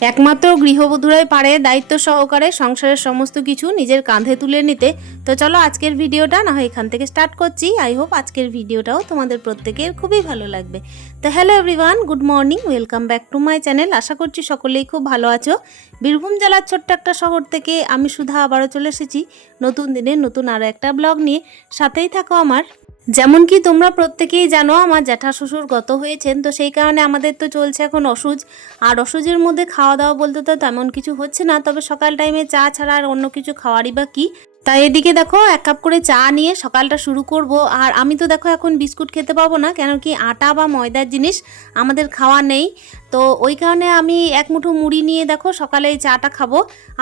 একমাত্র গৃহবধূরাই পারে দায়িত্ব সহকারে সংসারের সমস্ত কিছু নিজের কাঁধে তুলে নিতে। তো চলো আজকের ভিডিওটা, না হয় এখান থেকে স্টার্ট করছি। আই হোপ আজকের ভিডিওটাও তোমাদের প্রত্যেকের খুবই ভালো লাগবে। তো hello everyone good morning welcome back to my channel আশা করছি সকলেই খুব ভালো আছো। বীরভূম জেলার ছোট্ট একটা শহর থেকে আমি সুধা আবারও চলে এসেছি নতুন দিনে নতুন আরও একটা ব্লগ নিয়ে। সাথেই থাকো আমার। যেমন কি তোমরা প্রত্যেকেই জানো, আমার জ্যাঠা শ্বশুর গত হয়েছেন, তো সেই কারণে আমাদের তো চলছে এখন অসুজ। আর অসুজের মধ্যে খাওয়া দাওয়া বলতে তো তেমন কিছু হচ্ছে না, তবে সকাল টাইমে চা ছাড়া আর অন্য কিছু খাওয়ারই বা কি? তাই এদিকে দেখো, এক কাপ করে চা নিয়ে সকালটা শুরু করব। আর আমি তো দেখো এখন বিস্কুট খেতে পাবো না, কেন কি আটা বা ময়দার জিনিস আমাদের খাওয়া নেই। তো ওই কারণে আমি এক মুঠো মুড়ি নিয়ে দেখো সকালে এই চাটা খাব।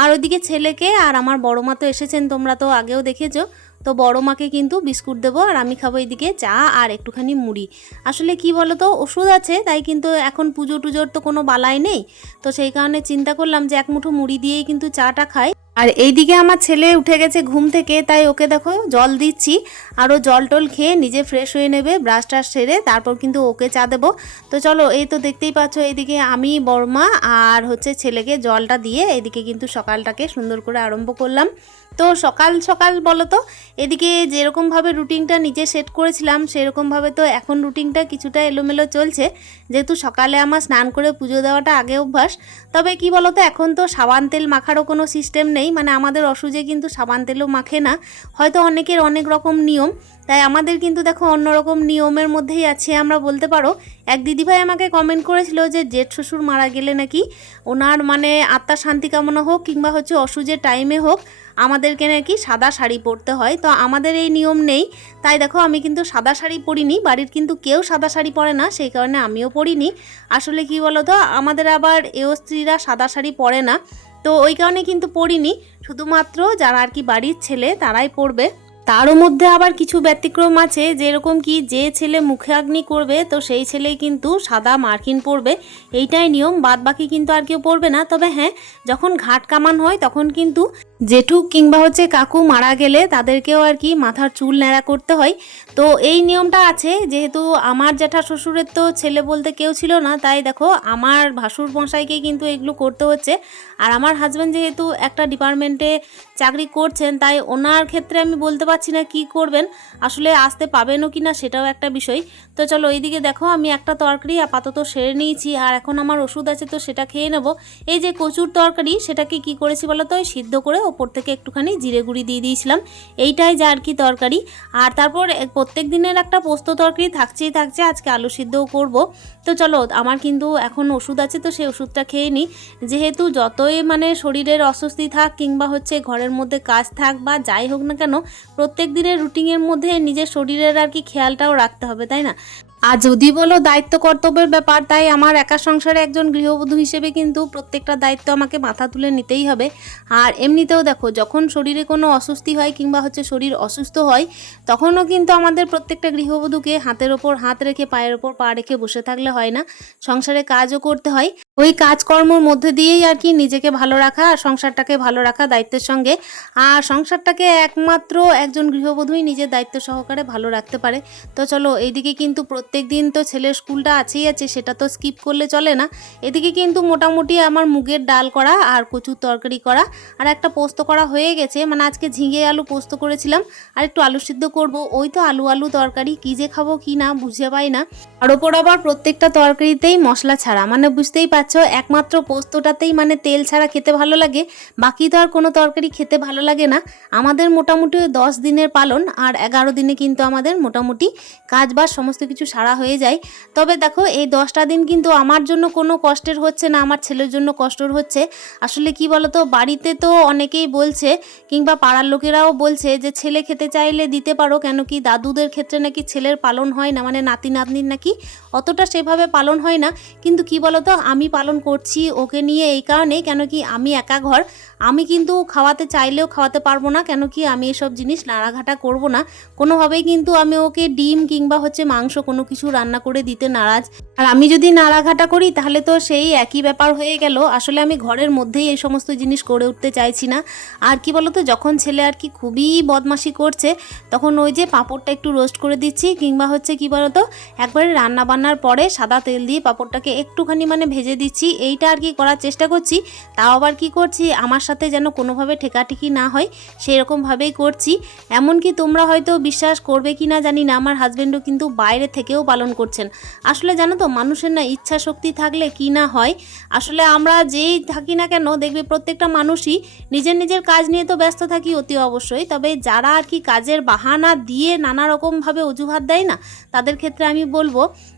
আর ওইদিকে ছেলেকে আর আমার বড় মা তো এসেছেন, তোমরা তো আগেও দেখেছ। তো বড় মাকে কিন্তু বিস্কুট দেবো আর আমি খাব এইদিকে চা আর একটুখানি মুড়ি। আসলে কি বলো তো ওষুধ আছে, তাই কিন্তু এখন পুজো টুজোর তো কোনো বালাই নেই। তো সেই কারণে চিন্তা করলাম যে এক মুঠো মুড়ি দিয়েই কিন্তু চাটা খাই। আর এইদিকে আমার ছেলে উঠে গেছে ঘুম থেকে, তাই ওকে দেখো জল দিচ্ছি। আরও জল টল খেয়ে নিজে ফ্রেশ হয়ে নেবে ব্রাশ টাশ সেরে তারপর কিন্তু ওকে চা দেবো। তো চলো, এই তো দেখতেই পাচ্ছ, এইদিকে আমি, বর্মা আর হচ্ছে ছেলেকে জলটা দিয়ে এদিকে কিন্তু সকালটাকে সুন্দর করে আরম্ভ করলাম। তো সকাল সকাল বলো তো, এদিকে যেরকমভাবে রুটিনটা নিজে সেট করেছিলাম সেরকমভাবে তো এখন রুটিনটা কিছুটা এলোমেলো চলছে। যেহেতু সকালে আমার স্নান করে পুজো দেওয়াটা আগে অভ্যাস, তবে কি বলো তো, এখন তো সাবান তেল মাখারও কোনো সিস্টেম নেই। মানে আমাদের অসুজে কিন্তু সাবান তেলও মাখে না। হয়তো অনেকের অনেক রকম নিয়ম। তাই আমাদের কিন্তু দেখো অন্যরকম নিয়মের মধ্যেই আছে। আমরা বলতে পারো, এক দিদিভাই আমাকে কমেন্ট করেছিল যে জেঠ শ্বশুর মারা গেলে নাকি ওনার মানে আত্মার শান্তি কামনা হোক কিংবা হচ্ছে অসুজের টাইমে হোক আমাদেরকে নাকি সাদা শাড়ি পরতে হয়। তো আমাদের এই নিয়ম নেই। তাই দেখো আমি কিন্তু সাদা শাড়ি পরিনি। বাড়ির কিন্তু কেউ সাদা শাড়ি পরে না, সেই কারণে আমিও পরিনি। আসলে কি বলো তো আমাদের আবার এও স্ত্রীরা সাদা শাড়ি পরে না। তো ওই কারণে কিন্তু পড়িনি। শুধুমাত্র যারা আর কি বাড়ির ছেলে, তারাই পড়বে। তারও মধ্যে আবার কিছু ব্যতিক্রম আছে, যেরকম কি যে ছেলে মুখে আগ্নি করবে, তো সেই ছেলে কিন্তু সাদা মার্কিন পড়বে এইটাই নিয়ম বাদ বাকি কিন্তু আর কেউ পড়বে না। তবে হ্যাঁ যখন ঘাট কামান হয়, তখন কিন্তু জেঠু কিংবা হচ্ছে কাকু মারা গেলে তাদেরকেও আর কি মাথার চুল ন্যাড়া করতে হয়। তো এই নিয়মটা আছে, যেহেতু আমার জ্যাঠা শ্বশুরের তো ছেলে বলতে কেউ ছিল না, তাই দেখো আমার ভাসুর মশাইকে কিন্তু এগুলো করতে হচ্ছে। আর আমার হাজব্যান্ড যেহেতু একটা ডিপার্টমেন্টে চাকরি করছেন, তাই ওনার ক্ষেত্রে আমি বলতে পারছি না কি করবেন, আসলে আসতে পাবেনও কি না সেটাও একটা বিষয়। তো চলো এইদিকে দেখো, আমি একটা তরকারি আপাতত সেরে নিয়েছি, আর এখন আমার ওষুধ আছে তো সেটা খেয়ে নেব। এই যে কচুর তরকারি, সেটাকে কি করেছি বলো তো? সিদ্ধ করে ওপর থেকে একটুখানি জিরে গুঁড়ি দিয়ে দিয়েছিলাম। এইটাই যা আর কি তরকারি। আর তারপর প্রত্যেক দিনের একটা পোস্ত তরকারি থাকছেই থাকছে, আজকে আলু সিদ্ধও করব। তো চলো, আমার কিন্তু এখন ওষুধ আছে তো সেই ওষুধটা খেয়ে নিই। যেহেতু যতই মানে শরীরের অস্বস্তি থাক কিংবা হচ্ছে ঘরের মধ্যে কাজ থাক বা যাই হোক না কেন, প্রত্যেক দিনের রুটিনের মধ্যে নিজের শরীরের আর কি খেয়ালটাও রাখতে হবে, তাই না? আর যদি বলো দায়িত্ব কর্তব্যের ব্যাপার, তাই আমার একা সংসারে একজন গৃহবধূ হিসেবে কিন্তু প্রত্যেকটা দায়িত্ব আমাকে মাথা তুলে নিতেই হবে। আর এমনিতেও দেখো, যখন শরীরে কোনো অস্বস্তি হয় কিংবা হচ্ছে শরীর অসুস্থ হয়, তখনও কিন্তু আমাদের প্রত্যেকটা গৃহবধূকে হাতের ওপর হাত রেখে, পায়ের ওপর পা রেখে বসে থাকলে হয় না। সংসারে কাজও করতে হয়। ওই কাজকর্মর মধ্যে দিয়েই আর কি নিজেকে ভালো রাখা আর সংসারটাকে ভালো রাখা দায়িত্বের সঙ্গে। আর সংসারটাকে একমাত্র একজন গৃহবধূই নিজের দায়িত্ব সহকারে ভালো রাখতে পারে। তো চলো, এইদিকে কিন্তু প্রত্যেক দিন তো ছেলের স্কুলটা আছেই আছে, সেটা তো স্কিপ করলে চলে না। এদিকে কিন্তু মোটামুটি আমার মুগের ডাল করা আর কচুর তরকারি করা আর একটা পোস্ত করা হয়ে গেছে। মানে আজকে ঝিঙে আলু পোস্ত করেছিলাম, আর একটু আলু সিদ্ধ করব। ওই তো আলু আলু তরকারি, কী যে খাব কি না বুঝে পাই না। আর ওপর আবার প্রত্যেকটা তরকারিতেই মশলা ছাড়া মানে বুঝতেই পারছ একমাত্র পোস্তটাতেই মানে তেল ছাড়া খেতে ভালো লাগে? বাকি তো আর কোনো তরকারি খেতে ভালো লাগে না। আমাদের মোটামুটি দশ দিনের পালন আর এগারো দিনে কিন্তু আমাদের মোটামুটি কাজ বাজ সমস্ত কিছু সারা হয়ে যায়। তবে দেখো, এই দশটা দিন কিন্তু আমার জন্য কোনো কষ্টের হচ্ছে না, আমার ছেলের জন্য কষ্টর হচ্ছে। আসলে কি বলতো, বাড়িতে তো অনেকেই বলছে কিংবা পাড়ার লোকেরাও বলছে যে, ছেলে খেতে চাইলে দিতে পারো, কেন কি দাদুদের ক্ষেত্রে নাকি ছেলের পালন হয় না? মানে নাতি নাতনির নাকি অতটা সেভাবে পালন হয় না। কিন্তু কি বলতো, আমি পালন করছি, ওকে নিয়ে এই কারণে কেন কি আমি একা ঘর, আমি কিন্তু খাওয়াতে চাইলেও খাওয়াতে পারব না, কেন কি আমি এসব জিনিস নাড়াঘাটা করব না। কোনোভাবেই কিন্তু আমি ওকে ডিম কিংবা হচ্ছে মাংস কোনো কিছু রান্না করে দিতে নারাজ। আর আমি যদি নাড়াঘাটা করি, তাহলে তো সেই একই ব্যাপার হয়ে গেল। আসলে আমি ঘরের মধ্যেই এই সমস্ত জিনিস করে উঠতে চাইছি না। আর কি বলতো, যখন ছেলে আর কি খুবই বদমাশি করছে, তখন ওই যে পাঁপড়টা একটু রোস্ট করে দিচ্ছি, কিংবা হচ্ছে কি বলতো, একবারে রান্না বান্নার পরে সাদা তেল দিয়ে পাঁপড়টাকে একটুখানি মানে ভেজে দিচ্ছি, এইটা আর কি করার চেষ্টা করছি, তাও আবার কি করছি, আমার সাথে যেন কোনোভাবে ঠেকাঠেকি না হয় সেই রকমভাবেই করছি। এমনকি তোমরা হয়তো বিশ্বাস করবে কি না জানি না, আমার হাজব্যান্ডও কিন্তু বাইরে থেকেও পালন করছেন। আসলে জানো তো, মানুষের না ইচ্ছা শক্তি থাকলে কি না হয়? আসলে আমরা যেই থাকি না কেন, দেখবে প্রত্যেকটা মানুষই নিজের নিজের কাজ নিয়ে তো ব্যস্ত থাকি অতি অবশ্যই, তবে যারা আর কি কাজের বাহানা দিয়ে নানা রকমভাবে অজুহাত দেয় না, তাদের ক্ষেত্রে আমি বলব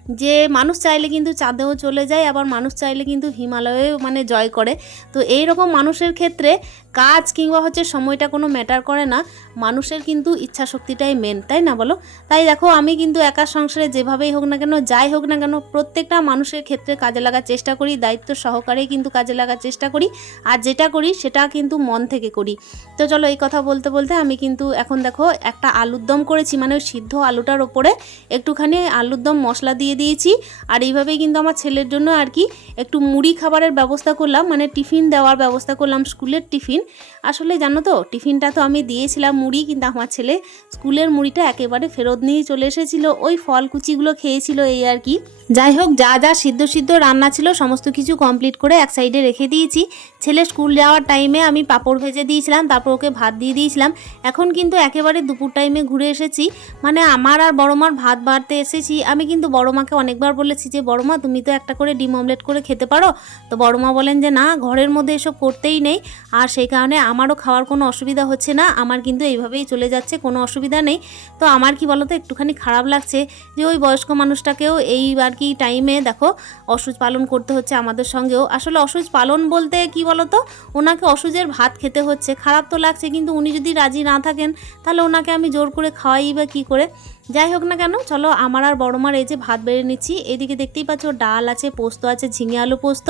যে মানুষ চাইলে কিন্তু চাঁদেও চলে যায়, আবার মানুষ চাইলে কিন্তু হিমালয়েও মানে জয় করে। তো এই রকম মানুষের ক্ষেত্রে কাজ কিংবা হচ্ছে সময়টা কোনো ম্যাটার করে না, মানুষের কিন্তু ইচ্ছা শক্তিটাই মেন তাই না বলো? তাই দেখো, আমি কিন্তু একা সংসারে যেভাবেই হোক না কেন, যাই হোক না কেন, প্রত্যেকটা মানুষের ক্ষেত্রে কাজে লাগার চেষ্টা করি, দায়িত্ব সহকারেই কিন্তু কাজে লাগার চেষ্টা করি, আর যেটা করি সেটা কিন্তু মন থেকে করি। তো চলো এই কথা বলতে বলতে আমি কিন্তু এখন দেখো একটা আলুর দম করেছি মানে ওই সিদ্ধ আলুটার ওপরে একটুখানি আলুর দম মশলা দিয়ে দিয়েছি, আর এইভাবেই কিন্তু আমার ছেলের জন্য আর কি একটু মুড়ি খাবারের ব্যবস্থা করলাম মানে টিফিন দেওয়ার ব্যবস্থা করলাম, স্কুলের টিফিন। আসলে জানো তো, টিফিনটা তো আমি দিয়েছিলাম মুড়ি, কিন্তু আমার ছেলে স্কুলের মুড়িটা একেবারে ফেরত নিয়ে চলে এসেছিল। ওই ফল কুচিগুলো খেয়েছিল এই আর কি। যাই হোক, যা যা সিদ্ধ সিদ্ধ রান্না ছিল, সমস্ত কিছু কমপ্লিট করে এক সাইডে রেখে দিয়েছি। ছেলে স্কুল যাওয়ার টাইমে আমি পাঁপড় ভেজে দিয়েছিলাম, তারপর ওকে ভাত দিয়ে দিয়েছিলাম। এখন কিন্তু একেবারে দুপুর টাইমে ঘুরে এসেছি। মানে আমার আর বড় মার ভাত বাড়তে এসেছি। আমি কিন্তু বড় মাকে অনেকবার বলেছি যে, বড় মা, তুমি তো একটা করে ডিম অমলেট করে খেতে পারো? তো বড় মা বলেন যে, না, ঘরের মধ্যে এসব করতেই নেই। আর সেই কারণে আমারও খাওয়ার কোনো অসুবিধা হচ্ছে না। আমার কিন্তু এইভাবেই চলে যাচ্ছে, কোনো অসুবিধা নেই। তো আমার কি বলতো, একটুখানি খারাপ লাগছে যে ওই বয়স্ক মানুষটাকেও এই আর কি টাইমে দেখো অসুজ পালন করতে হচ্ছে আমাদের সঙ্গেও। আসলে অসুজ পালন বলতে কি বলতো, ওনাকে অসুজের ভাত খেতে হচ্ছে। খারাপ তো লাগছে, কিন্তু উনি যদি রাজি না থাকেন, তাহলে ওনাকে আমি জোর করে খাওয়াই বা কী করে? যাই হোক না কেন, চলো আমার আর বড় মার এই যে ভাত বেড়ে নিচ্ছি। এদিকে দেখতেই পাচ্ছ ডাল আছে, পোস্ত আছে, ঝিঙে আলু পোস্ত,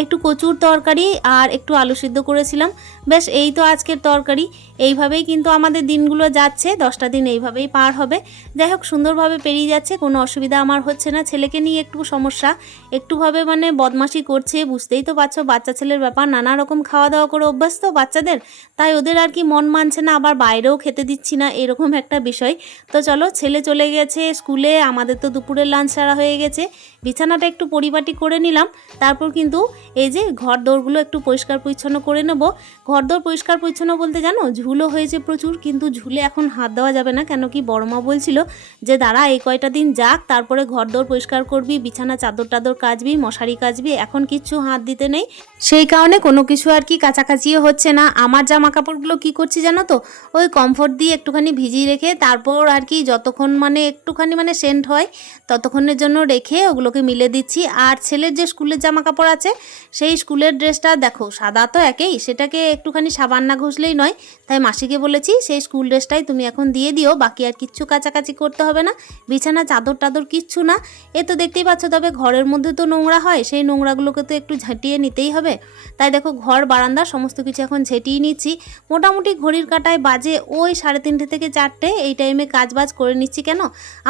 একটু কচুর তরকারি আর একটু আলু সিদ্ধ করেছিলাম। বেশ এই তো আজকের তরকারি। এইভাবেই কিন্তু আমাদের দিনগুলো যাচ্ছে, দশটা দিন এইভাবেই পার হবে। যাই হোক, সুন্দরভাবে পেরিয়ে যাচ্ছে, কোনো অসুবিধা আমার হচ্ছে না। ছেলেকে নিয়ে একটু সমস্যা, একটুভাবে মানে বদমাশি করছে, বুঝতেই তো পারছ, বাচ্চা ছেলের ব্যাপার, নানা রকম খাওয়া দাওয়া করে অভ্যস্ত বাচ্চাদের। তাই ওদের আর কি মন মানছে না, আবার বাইরেও খেতে দিচ্ছি না, এরকম একটা বিষয়। তো চলো, ছেলে চলে গেছে। স্কুলে আমাদের তো দুপুরের লাঞ্চ সারা হয়ে গেছে। বিছানাটা একটু পরিপাটি করে নিলাম। তারপর কিন্তু এই যে ঘর দৌড়গুলো একটু পরিষ্কার পরিচ্ছন্ন করে নেব। ঘর দৌড় পরিষ্কার পরিচ্ছন্ন বলতে জানো, ঝুলও হয়েছে প্রচুর, কিন্তু ঝুলে এখন হাত দেওয়া যাবে না। কেন কি বড়মা বলছিল যে, দাঁড়া, এই কয়টা দিন যাক, তারপরে ঘর দৌড় পরিষ্কার করবি, বিছানা, চাদর টাদর কাচবি, মশারি কাচবি, এখন কিচ্ছু হাত দিতে নেই। সেই কারণে কোনো কিছু আর কি কাছাকাছিও হচ্ছে না। আমার জামা কাপড়গুলো কি করছি জানো তো, ওই কমফোর্ট দিয়ে একটুখানি ভিজিয়ে রেখে, তারপর আর কি যতক্ষণ মানে একটুখানি মানে সেন্ট হয়, ততক্ষণের জন্য রেখে ওগুলোকে মিলে দিচ্ছি। আর ছেলের যে স্কুলের জামা কাপড় আছে, সেই স্কুলের ড্রেসটা দেখো, সাদা তো একেই, সেটাকে একটুখানি সাবান না ঘষলেই নয়। তাই মাসিকে বলেছি, সেই স্কুল ড্রেসটাই তুমি এখন দিয়ে দিও, বাকি আর কিচ্ছু কাছাকাছি করতে হবে না। বিছানা, চাদর টাদর কিচ্ছু না। এ তো দেখতেই পাচ্ছ, তবে ঘরের মধ্যে তো নোংরা হয়, সেই নোংরাগুলোকে তো একটু ঝাঁটিয়ে নিতেই হবে। তাই দেখো, ঘর, বারান্দা, সমস্ত কিছু এখন ঝেঁটিয়ে নিচ্ছি। মোটামুটি ঘড়ির কাটায় বাজে ওই সাড়ে তিনটে থেকে চারটে, এই টাইমে কাজ বাজ করে নিচ্ছি। কেন?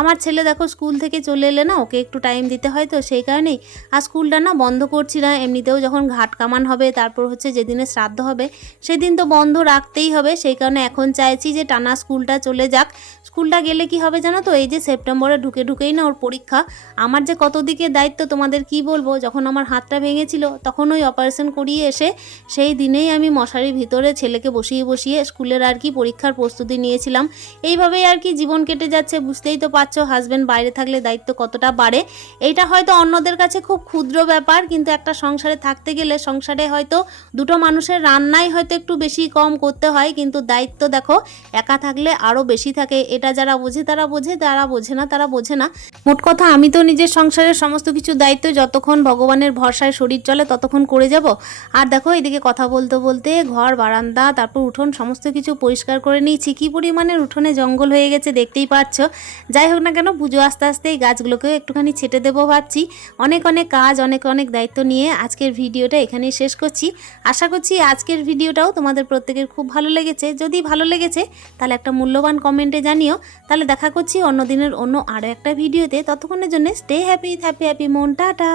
আমার ছেলে দেখো স্কুল থেকে চলে এলে না ওকে একটু টাইম দিতে হয় তো সেই কারণেই। আর স্কুলটা না বন্ধ করছি না, এমনিতেও যখন ঘাট কামান হবে, তারপর হচ্ছে যেদিনে শ্রাদ্ধ হবে, সেদিন তো বন্ধ রাখতেই হবে। সেই কারণে এখন চাইছি যে টানা স্কুলটা চলে যাক। স্কুলটা গেলে কি হবে জানো তো? এই যে সেপ্টেম্বরে ঢুকে ঢুকেই না ওর পরীক্ষা। আমার যে কত দিকে দায়িত্ব তোমাদের কি বলব? যখন আমার হাতটা ভেঙেছিল, তখন ওই অপারেশন করিয়ে এসে সেই দিনেই আমি মশারির ভিতরে ছেলেকে বসিয়ে বসিয়ে স্কুলের আর কি পরীক্ষার প্রস্তুতি নিয়েছিলাম। এইভাবেই আর কি জীবন কেটে যাচ্ছে। বুঝতেই তো পারছ হাজব্যান্ড বাইরে থাকলে দায়িত্ব কতটা বাড়ে। এইটা হয়তো অন্যদের কাছে খুব ক্ষুদ্র ব্যাপার, কিন্তু একটা সংসারে থাকতে গেলে সংসারে হয়তো দুটো মানুষের রান্নাই হয়তো একটু বেশি কম করতে হয়, কিন্তু দায়িত্ব দেখো, একা থাকলে আরও বেশি থাকে। এটা যারা বোঝে তারা বোঝে, যারা বোঝে না তারা বোঝে না। মোট কথা, আমি তো নিজের সংসারের সমস্ত কিছু দায়িত্ব যতক্ষণ ভগবানের ভরসায় শরীর চলে ততক্ষণ করে যাব। আর দেখো, এদিকে কথা বলতে বলতে ঘর, বারান্দা, তারপর উঠোন, সমস্ত কিছু পরিষ্কার করে নিয়েছি। কী পরিমাণের উঠোনে জঙ্গল হয়ে গেছে দেখতেই পাচ্ছ। যাই হোক না কেন, পুজো আস্তে আস্তে এই গাছগুলোকেও একটুখানি ছেটে দেবো ভাবছি। অনেক অনেক কাজ, অনেক অনেক দায়িত্ব নিয়ে আজকের ভিডিওটা এখানেই শেষ করছি। আশা করছি আজকের ভিডিওটাও তোমাদের প্রত্যেকের খুব ভালো লেগেছে। যদি ভালো লেগেছে, তাহলে একটা মূল্যবান কমেন্টে জানিও। তাহলে দেখা করছি অন্য দিনের অন্য আরও একটা ভিডিওতে। ততক্ষণের জন্য স্টে হ্যাপি হ্যাপি হ্যাপি মন। টাটা!